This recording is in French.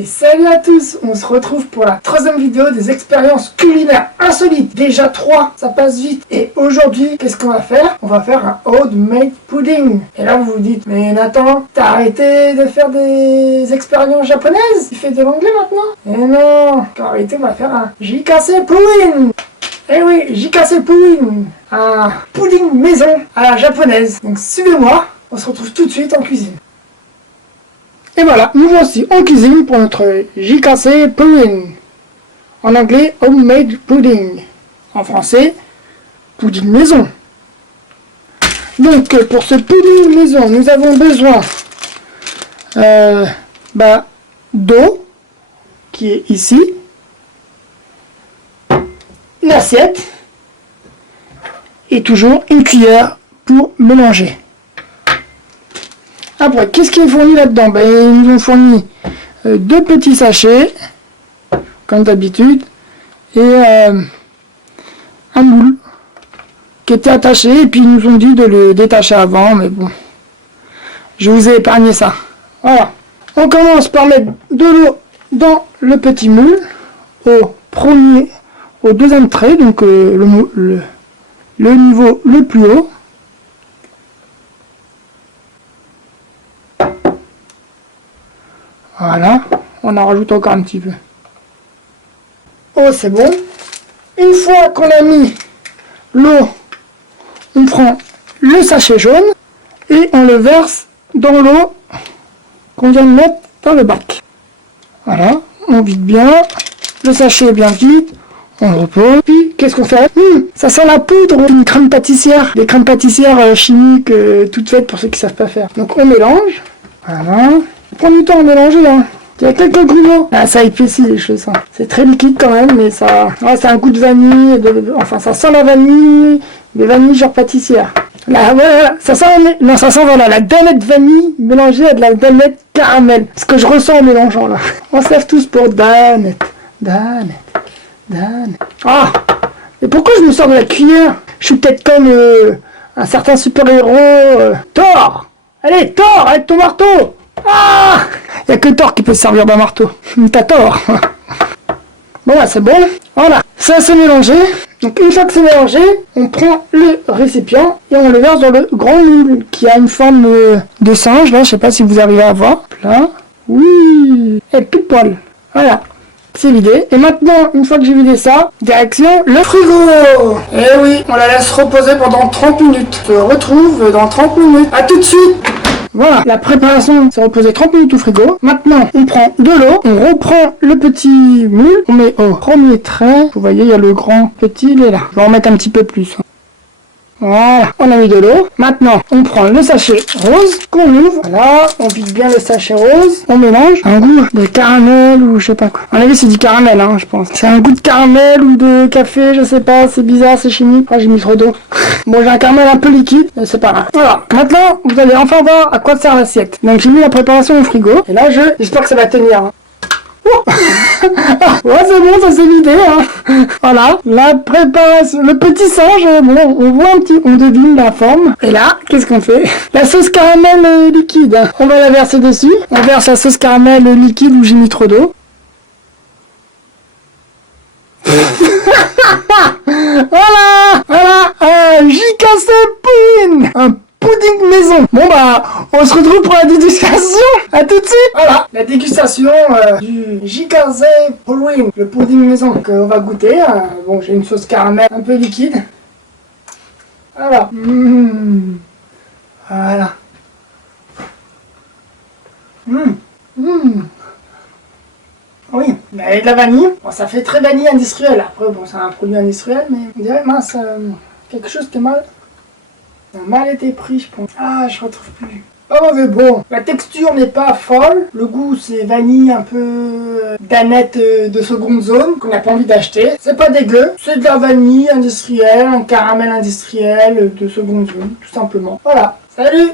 Et salut à tous, on se retrouve pour la troisième vidéo des expériences culinaires insolites. Déjà 3, ça passe vite. Et aujourd'hui, qu'est-ce qu'on va faire? On va faire un homemade pudding. Et là, vous vous dites, mais Nathan, t'as arrêté de faire des expériences japonaises? Tu fais de l'anglais maintenant? Et non, en réalité, on va faire un jikase pudding. Eh oui, jikase pudding. Un pudding maison à la japonaise. Donc suivez-moi, on se retrouve tout de suite en cuisine. Et voilà, nous voici en cuisine pour notre jikase pudding. En anglais, homemade pudding. En français, pudding maison. Donc, pour ce pudding maison, nous avons besoin d'eau, qui est ici, une assiette, et toujours une cuillère pour mélanger. Après, qu'est-ce qui est fourni là-dedans? Ils nous ont fourni 2 petits sachets, comme d'habitude, et un moule qui était attaché, et puis ils nous ont dit de le détacher avant, mais bon, je vous ai épargné ça. Voilà. On commence par mettre de l'eau dans le petit moule, au deuxième trait, donc le niveau le plus haut. Voilà, on en rajoute encore un petit peu. Oh, c'est bon. Une fois qu'on a mis l'eau, on prend le sachet jaune et on le verse dans l'eau qu'on vient de mettre dans le bac. Voilà, on vide bien. Le sachet est bien vide. On le repose. Puis, qu'est-ce qu'on fait? Ça sent la poudre d'une crème pâtissière. Des crèmes pâtissières chimiques toutes faites pour ceux qui ne savent pas faire. Donc, on mélange. Voilà. Prends du temps à mélanger, hein. Il y a quelques grumeaux. Ah, ça épaissit les choses. Hein. C'est très liquide quand même, mais ça... Ah, c'est un goût de vanille. Enfin, ça sent la vanille. Mais vanille genre pâtissière. Là, voilà, ça sent... Non, ça sent, voilà, la danette vanille mélangée à de la danette caramel. Ce que je ressens en mélangeant, là. On se lève tous pour danette. Danette. Danette. Ah! Et pourquoi je me sors de la cuillère? Je suis peut-être comme un certain super-héros. Thor! Allez, Thor, avec ton marteau! Ah! Il n'y a que Thor qui peut se servir d'un marteau. T'as tort. Bon, là, c'est bon. Voilà. Ça, c'est mélangé. Donc, une fois que c'est mélangé, on prend le récipient et on le verse dans le grand moule qui a une forme de singe. Là, je sais pas si vous arrivez à voir. Là. Oui. Et pile poil. Voilà. C'est vidé. Et maintenant, une fois que j'ai vidé ça, direction le frigo. Et oui, on la laisse reposer pendant 30 minutes. Je te retrouve dans 30 minutes. À tout de suite. Voilà, la préparation s'est reposée 30 minutes au frigo. Maintenant, on prend de l'eau, on reprend le petit moule, on met au premier trait. Vous voyez, il y a le grand, petit, il est là. Je vais en mettre un petit peu plus. Voilà, on a mis de l'eau. Maintenant, on prend le sachet rose qu'on ouvre. Voilà, on vide bien le sachet rose. On mélange un goût de caramel ou je sais pas quoi. À mon avis, c'est du caramel, hein, je pense. C'est un goût de caramel ou de café, je sais pas. C'est bizarre, c'est chimique. Ah, j'ai mis trop d'eau. Bon, j'ai un caramel un peu liquide, mais c'est pas grave. Voilà, maintenant, vous allez enfin voir à quoi sert l'assiette. Donc, j'ai mis la préparation au frigo. Et là, j'espère que ça va tenir. Hein. Ouais, c'est bon, ça s'est vidé, hein. Voilà, la préparation, le petit singe, bon, on voit un petit, on devine la forme. Et là, qu'est-ce qu'on fait? La sauce caramel liquide, on va la verser dessus. On verse la sauce caramel liquide où j'ai mis trop d'eau. Voilà, un jikase pudding, un pudding maison. Bon bah, on se retrouve pour la dégustation. À tout de suite. Voilà, la dégustation du jikase pudding, le pudding maison. Donc on va goûter. Bon, j'ai une sauce caramel un peu liquide. Voilà. Voilà. Oui, il y a de la vanille. Bon, ça fait très vanille industrielle. Après, bon, c'est un produit industriel, mais on dirait, mince, quelque chose qui est mal. A mal été pris, je pense. Ah, je retrouve plus. Oh, mais bon, la texture n'est pas folle. Le goût, c'est vanille un peu danette de seconde zone qu'on n'a pas envie d'acheter. C'est pas dégueu. C'est de la vanille industrielle, un caramel industriel de seconde zone, tout simplement. Voilà. Salut!